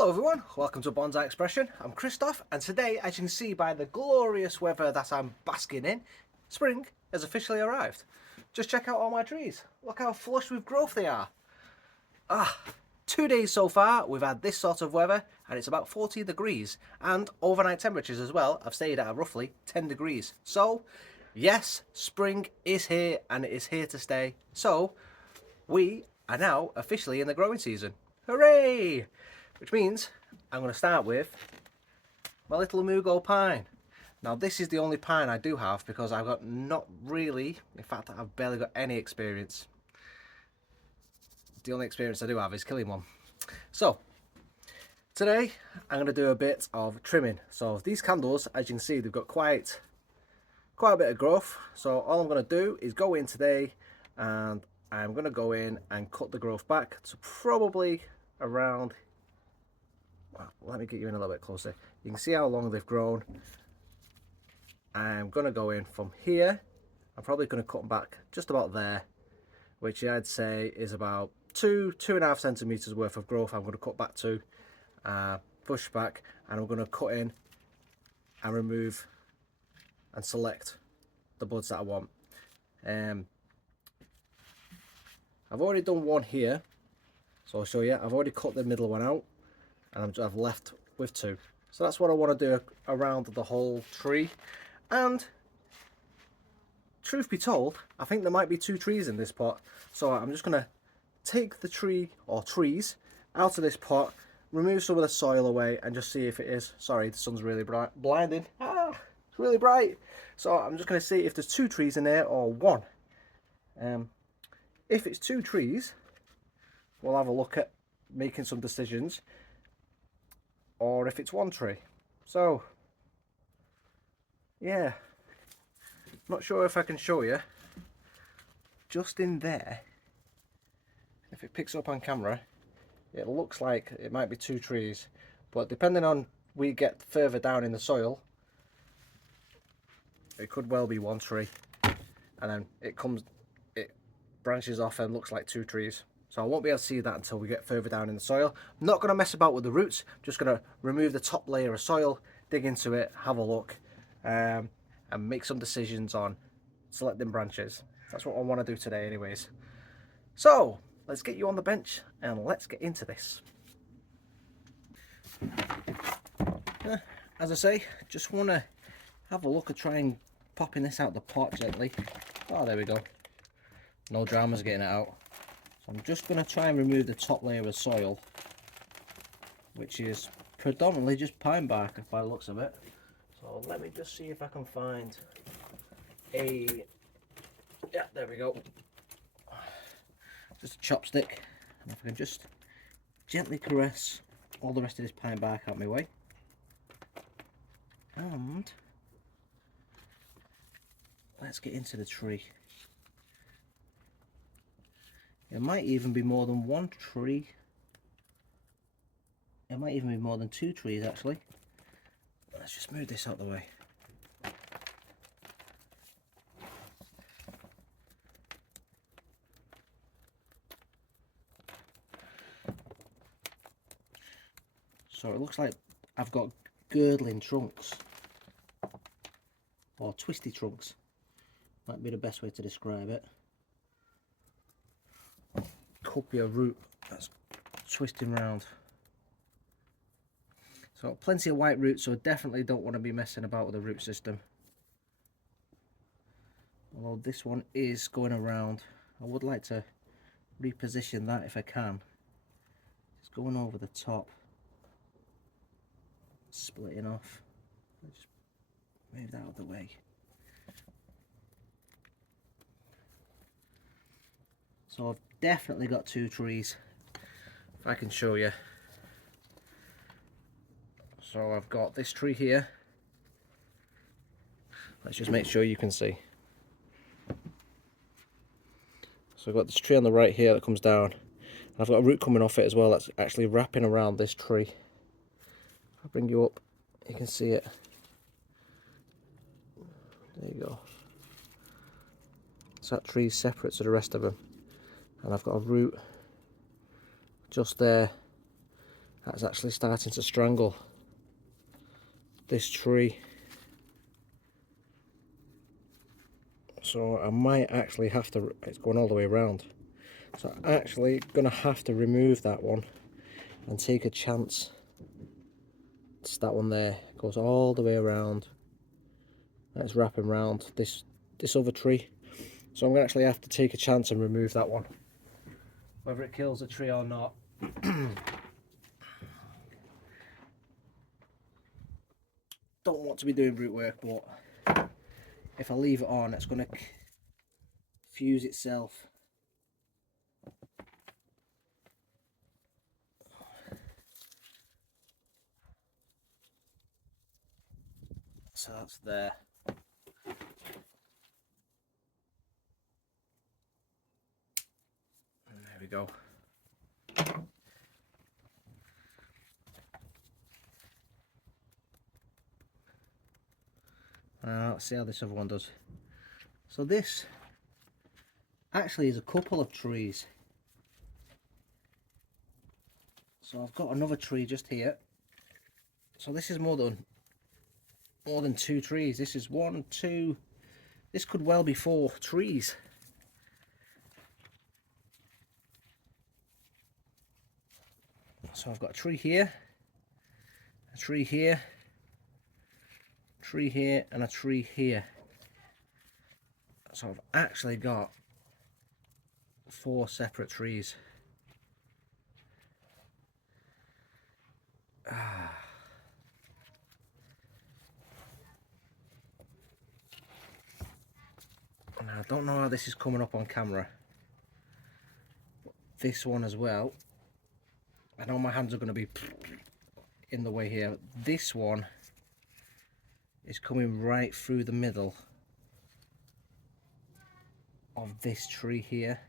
Hello everyone, welcome to Bonsai Expression. I'm Christoph, and today, as you can see by the glorious weather that I'm basking in, spring has officially arrived. Just check out all my trees. Look how flush with growth they are. 2 days so far we've had this sort of weather, and it's about 40 degrees, and overnight temperatures as well have stayed at roughly 10 degrees. So yes, spring is here and it is here to stay. So we are now officially in the growing season. Hooray! Which means I'm going to start with my little Mugo pine. Now this is the only pine I do have because I've got not really, in fact I've barely got any experience. The only experience I do have is killing one. So today I'm going to do a bit of trimming. So these candles, as you can see, they've got quite a bit of growth. So all I'm going to do is go in today and I'm going to go in and cut the growth back to probably around, let me get you in a little bit closer. You can see how long they've grown. I'm going to go in from here. I'm probably going to cut them back just about there, which I'd say is about 2.5 centimeters worth of growth. I'm going to cut back to, push back, and I'm going to cut in and remove and select the buds that I want. I've already done one here, so I'll show you. I've already cut the middle one out, and I've left with two. So that's what I want to do around the whole tree. And truth be told, I think there might be 2 trees in this pot. So I'm just going to take the tree or trees out of this pot, remove some of the soil away, and just see if it is. Sorry, the sun's really bright, blinding. It's really bright. So I'm just going to see if there's 2 trees in there or 1. If it's 2 trees, we'll have a look at making some decisions. Or if it's 1 tree. So yeah, not sure if I can show you. Just in there, if it picks up on camera, it looks like it might be 2 trees, but depending on we get further down in the soil, it could well be 1 tree, and then it branches off and looks like 2 trees. So I won't be able to see that until we get further down in the soil. I'm not going to mess about with the roots, just going to remove the top layer of soil, dig into it, have a look, and make some decisions on selecting branches. That's what I want to do today anyways. So let's get you on the bench and let's get into this. As I say, just want to have a look at trying popping this out the pot gently. Oh, there we go. No dramas getting it out. So I'm just going to try and remove the top layer of soil, which is predominantly just pine bark by the looks of it. So let me just see if I can find a, yeah, there we go. Just a chopstick, and if I can just gently caress all the rest of this pine bark out of my way. And let's get into the tree. It might even be more than 1 tree. It might even be more than 2 trees actually. Let's just move this out of the way. So it looks like I've got girdling trunks, or twisty trunks, might be the best way to describe it. Could be a root that's twisting round. So plenty of white roots, so definitely don't want to be messing about with the root system. Although this one is going around, I would like to reposition that if I can. It's going over the top, splitting off. I'll just move that out of the way. So I've definitely got 2 trees, if I can show you. So I've got this tree here. Let's just make sure you can see. So I've got this tree on the right here that comes down. I've got a root coming off it as well that's actually wrapping around this tree. I'll bring you up, you can see it. There you go. So that tree's separate to the rest of them. And I've got a root just there that's actually starting to strangle this tree. So I might actually have to, it's going all the way around, so I'm actually going to have to remove that one and take a chance. It's that one there, goes all the way around. That's wrapping around this other tree. So I'm going to actually have to take a chance and remove that one. Whether it kills the tree or not. Don't want to be doing root work, but if I leave it on, it's going to fuse itself. So that's there. And there we go. Let's see how this other one does. So this actually is a couple of trees. So I've got another tree just here. So this is more than 2 trees. This is 1, 2. This could well be 4 trees. So I've got a tree here, a tree here, a tree here, and a tree here. So I've actually got 4 separate trees. Now, I don't know how this is coming up on camera. This one as well. I know my hands are going to be in the way here. This one is coming right through the middle of this tree here,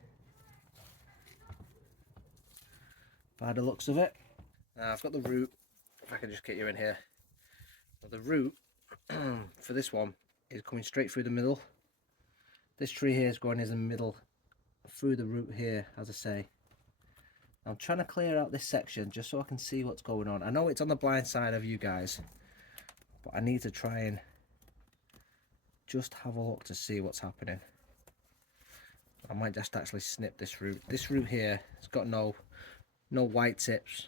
by the looks of it. Now I've got the root, if I can just get you in here. The root for this one is coming straight through the middle. This tree here is going in the middle through the root here, as I say. I'm trying to clear out this section just so I can see what's going on. I know it's on the blind side of you guys, but I need to try and just have a look to see what's happening. I might just actually snip this root. This root here, it's got no white tips.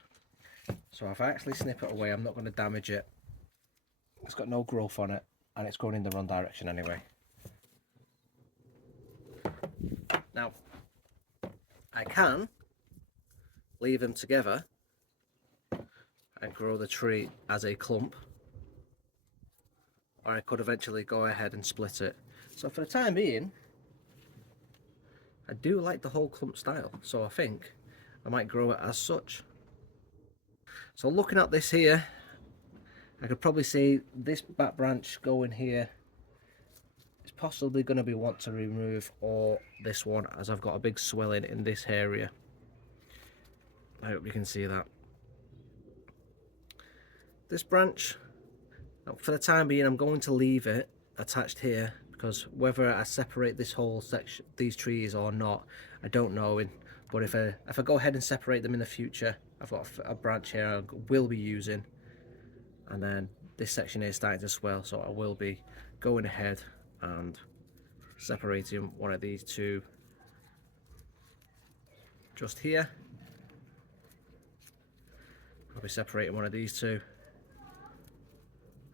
So if I actually snip it away, I'm not going to damage it. It's got no growth on it, and it's going in the wrong direction anyway. Now, I can leave them together and grow the tree as a clump, or I could eventually go ahead and split it. So for the time being, I do like the whole clump style, so I think I might grow it as such. So looking at this here, I could probably see this back branch going here is possibly going to be want to remove, or this one, as I've got a big swelling in this area. I hope you can see that. This branch, for the time being, I'm going to leave it attached here, because whether I separate this whole section, these trees, or not, I don't know. But if I go ahead and separate them in the future, I've got a branch here I will be using, and then this section here is starting to swell, so I will be going ahead and separating one of these two just here. I'll be separating one of these two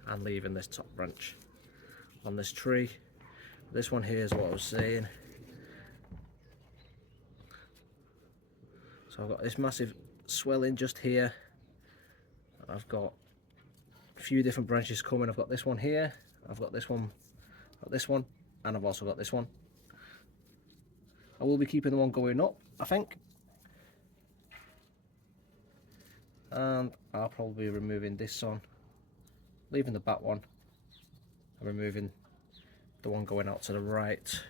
and leaving this top branch on this tree. This one here is what I was saying. So I've got this massive swelling just here. I've got a few different branches coming. I've got this one here, I've got this one, and I've also got this one. I will be keeping the one going up, I think. And I'll probably be removing this one, leaving the back one, and removing the one going out to the right.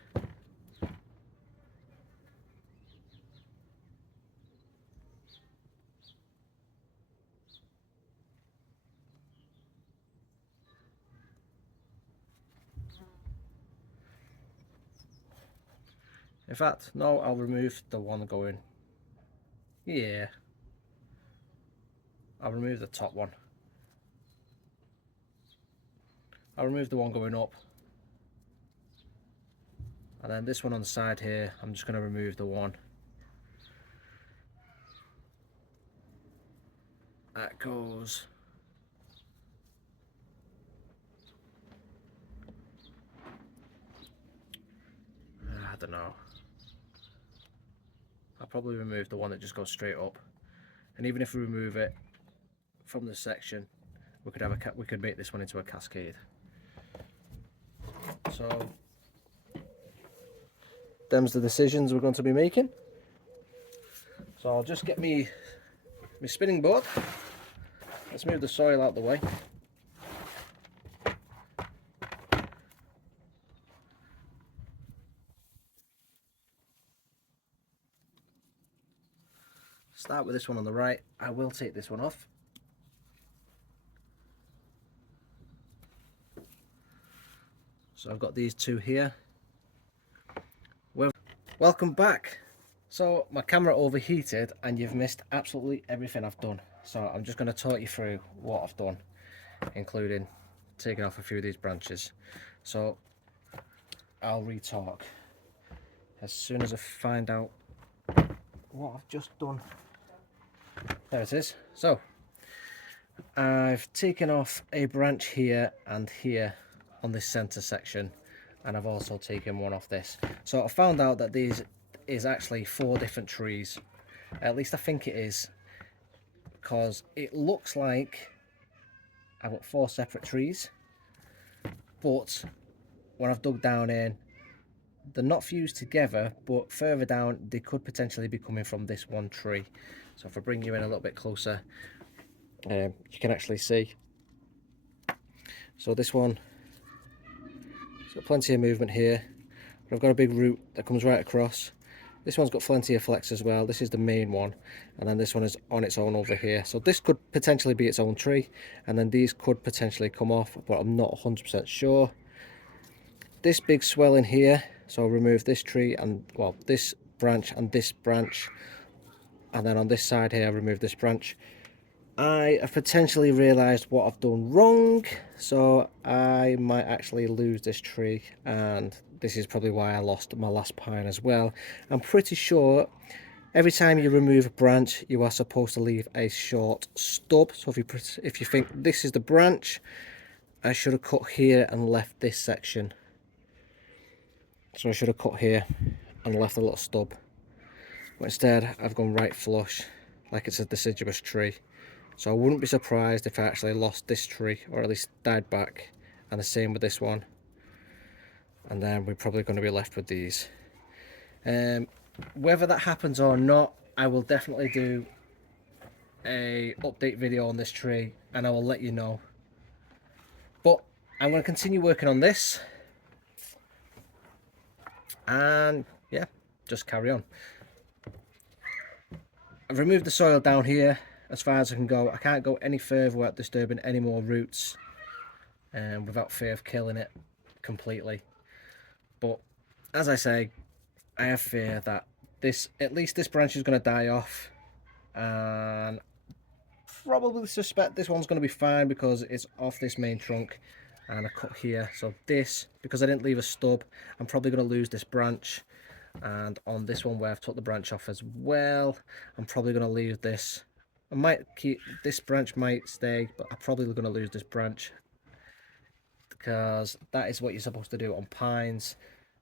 In fact, no, I'll remove the one going, yeah. I'll remove the top one. I'll remove the one going up. And then this one on the side here, I'm just going to remove the one that goes I don't know. I'll probably remove the one that just goes straight up. And even if we remove it from this section, we could make this one into a cascade. So them's the decisions we're going to be making. So I'll just get my spinning board. Let's move the soil out the way. Start with this one on the right. I will take this one off. So I've got these two here. Welcome back. So my camera overheated and you've missed absolutely everything I've done. So I'm just going to talk you through what I've done, including taking off a few of these branches. So I'll re-talk as soon as I find out what I've just done. There it is. So I've taken off a branch here and here on this center section, and I've also taken one off this. So I found out that these is actually 4 different trees. At least I think it is, because it looks like I've got 4 separate trees, but when I've dug down in, they're not fused together, but further down they could potentially be coming from this one tree. So if I bring you in a little bit closer, you can actually see. So this one, it's got plenty of movement here, but I've got a big root that comes right across. This one's got plenty of flex as well. This is the main one, and then this one is on its own over here. So this could potentially be its own tree, and then these could potentially come off, but I'm not 100% sure. This big swell in here, so I'll remove this tree and, well, this branch and this branch, and then on this side here I'll remove this branch. I have potentially realised what I've done wrong, so I might actually lose this tree, and this is probably why I lost my last pine as well. I'm pretty sure every time you remove a branch you are supposed to leave a short stub. So if you think this is the branch, I should have cut here and left this section. So I should have cut here and left a little stub, but instead I've gone right flush like it's a deciduous tree. So I wouldn't be surprised if I actually lost this tree, or at least died back, and the same with this one. And then we're probably going to be left with these. Whether that happens or not, I will definitely do a update video on this tree, and I will let you know. But I'm going to continue working on this, and yeah, just carry on. I've removed the soil down here as far as I can go. I can't go any further without disturbing any more roots, and without fear of killing it completely. But as I say, I have fear that at least this branch is going to die off, and probably suspect this one's going to be fine because it's off this main trunk and I cut here. So this, because I didn't leave a stub, I'm probably going to lose this branch. And on this one where I've took the branch off as well, I'm probably going to leave this. I might keep this branch, might stay, but I'm probably going to lose this branch, because that is what you're supposed to do on pines.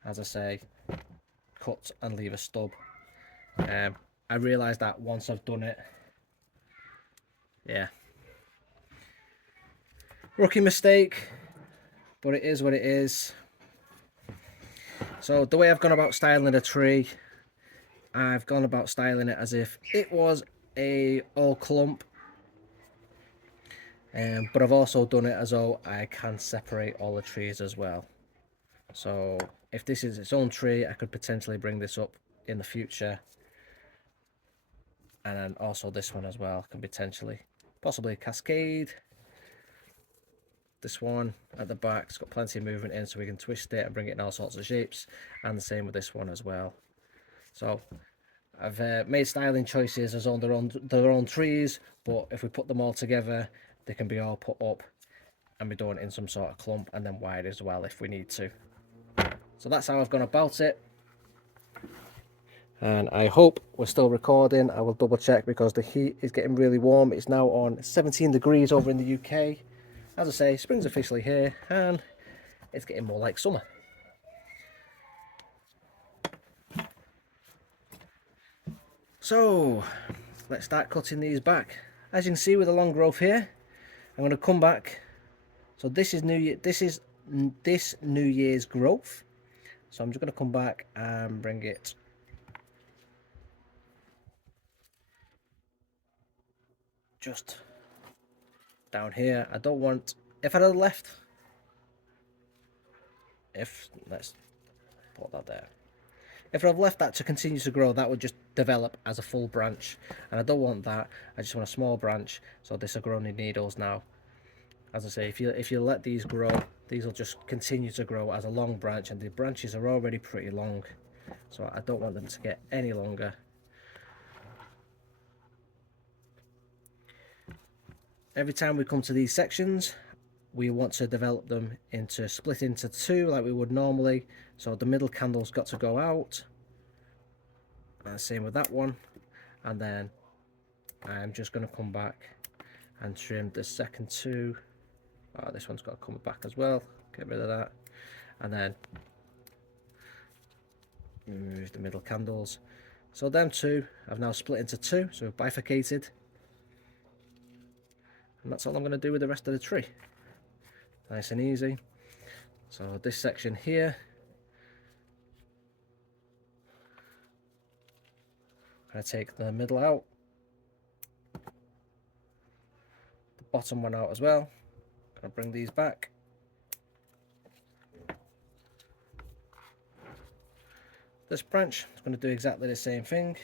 As I say, cut and leave a stub. I realised that once I've done it. Yeah, rookie mistake, but it is what it is. So the way I've gone about styling a tree, I've gone about styling it as if it was a all clump, but I've also done it as though I can separate all the trees as well. So if this is its own tree, I could potentially bring this up in the future, and then also this one as well can potentially, possibly a cascade. This one at the back, it's got plenty of movement in, so we can twist it and bring it in all sorts of shapes, and the same with this one as well. So I've made styling choices as on their own trees, but if we put them all together, they can be all put up and be done in some sort of clump, and then wide as well if we need to. So that's how I've gone about it. And I hope we're still recording. I will double check because the heat is getting really warm. It's now on 17 degrees over in the UK. As I say, spring's officially here and it's getting more like summer. So let's start cutting these back. As you can see with the long growth here, I'm going to come back. So this is this New Year's growth. So I'm just going to come back and bring it just down here. I don't want, if I'd have left, let's put that there. If I've left that to continue to grow, that would just develop as a full branch, and I don't want that. I just want a small branch. So this are grown in needles now. As I say, if you let these grow, these will just continue to grow as a long branch, and the branches are already pretty long, so I don't want them to get any longer. Every time we come to these sections, we want to develop them into split into two like we would normally. So the middle candle's got to go out, and same with that one. And then I'm just going to come back and trim the second two. Oh, this one's got to come back as well. Get rid of that, and then remove the middle candles. So them two I've now split into two, so we've bifurcated, and that's all I'm going to do with the rest of the tree. Nice and easy. So this section here, I'm going to take the middle out, the bottom one out as well. Going to bring these back. This branch is going to do exactly the same thing.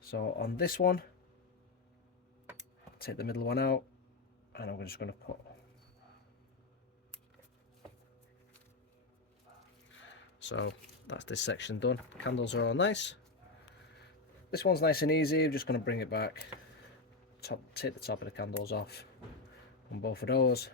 So on this one, take the middle one out, and I'm just going to put so that's this section done. Candles are all nice. This one's nice and easy. I'm just going to bring it back, take the top of the candles off on both of those.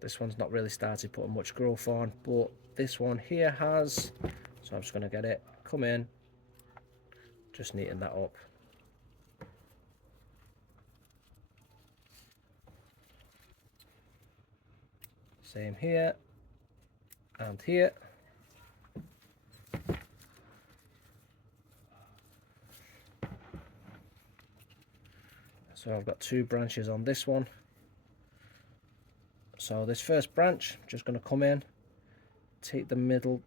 This one's not really started putting much growth on, but this one here has, so I'm just going to get it, come in, just neaten that up. Same here and here. So I've got two branches on this one. So this first branch, just going to come in, take the middle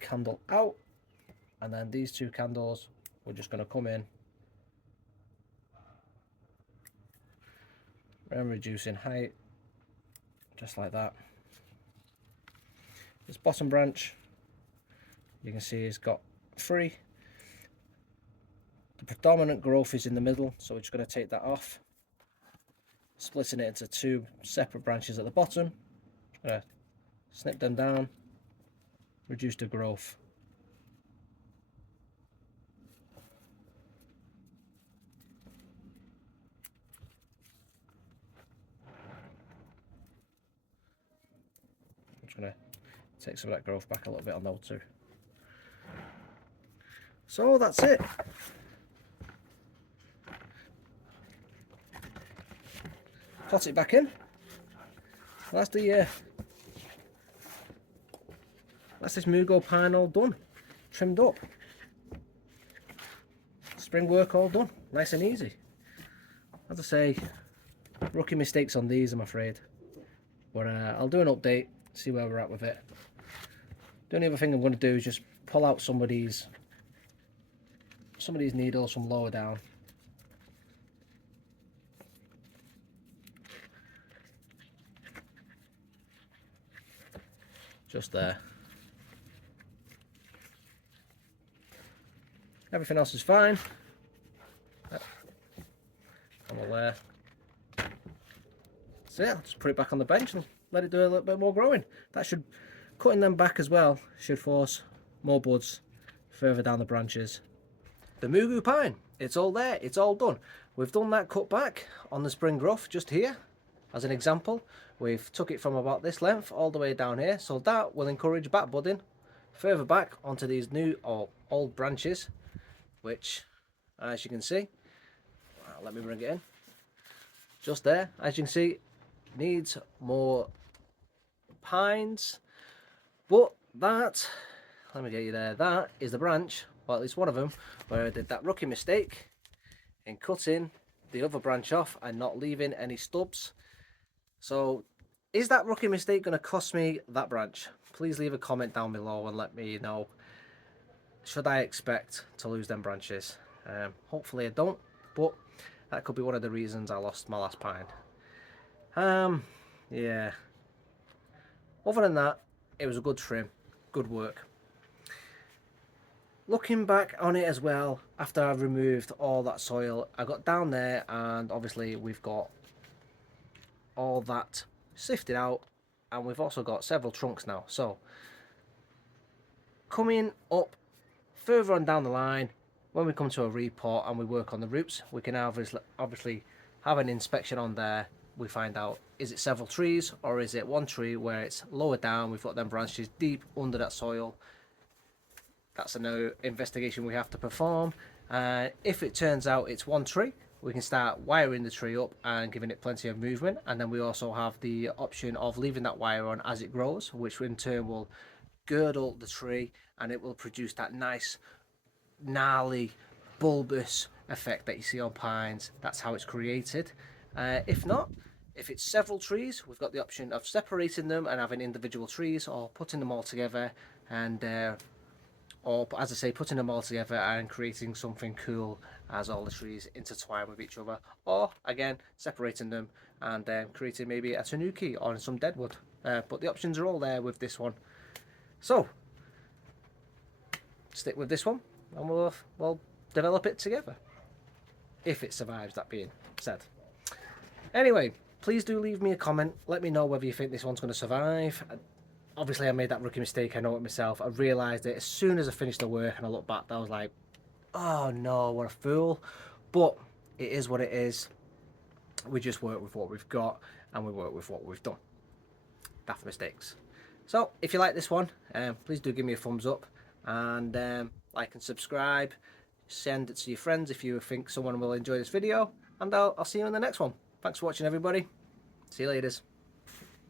candle out, and then these two candles, we're just going to come in and reduce in height, just like that. This bottom branch, you can see it's got three. The predominant growth is in the middle, so we're just going to take that off, splitting it into two separate branches at the bottom. Gonna snip them down, reduce the growth. I'm just going to take some of that growth back a little bit on those two. So that's it. Pot it back in. That's this Mugo pine all done, trimmed up. Spring work all done, nice and easy. As I say, rookie mistakes on these, I'm afraid. But I'll do an update, see where we're at with it. The only other thing I'm going to do is just pull out some of these needles from lower down. Just there. Everything else is fine. I'm aware. So yeah, just put it back on the bench and let it do a little bit more growing. That should, cutting them back as well, should force more buds further down the branches. The Mugo pine, it's all there, it's all done. We've done that cut back on the spring growth just here. As an example, we've took it from about this length all the way down here, so that will encourage back budding further back onto these new or old branches, which, as you can see, let me bring it in, just there, as you can see, needs more pines. But that, let me get you there, that is the branch, well at least one of them, where I did that rookie mistake in cutting the other branch off and not leaving any stubs. So is that rookie mistake going to cost me that branch? Please leave a comment down below and let me know. Should I expect to lose them branches? Hopefully I don't, but that could be one of the reasons I lost my last pine. Yeah. Other than that, it was a good trim, good work. Looking back on it as well, after I've removed all that soil, I got down there and obviously we've got all that sifted out, and we've also got several trunks now. So coming up further on down the line, when we come to a repot and we work on the roots, we can obviously have an inspection on there. We find out, is it several trees or is it one tree where it's lower down, we've got them branches deep under that soil. That's an investigation we have to perform. If it turns out it's one tree, we can start wiring the tree up and giving it plenty of movement, and then we also have the option of leaving that wire on as it grows, which in turn will girdle the tree and it will produce that nice gnarly bulbous effect that you see on pines. That's how it's created. If not, if it's several trees, we've got the option of separating them and having individual trees, or putting them all together and or, as I say, putting them all together and creating something cool as all the trees intertwine with each other, or again separating them and creating maybe a tanuki or some deadwood. But the options are all there with this one, so stick with this one and we'll develop it together if it survives, that being said. Anyway, please do leave me a comment, let me know whether you think this one's going to survive. Obviously I made that rookie mistake, I know it myself. I realised it as soon as I finished the work and I looked back, I was like, oh no, what a fool. But it is what it is. We just work with what we've got and we work with what we've done. Daft mistakes. So if you like this one, please do give me a thumbs up and like and subscribe. Send it to your friends if you think someone will enjoy this video, and I'll see you in the next one. Thanks for watching everybody. See you later.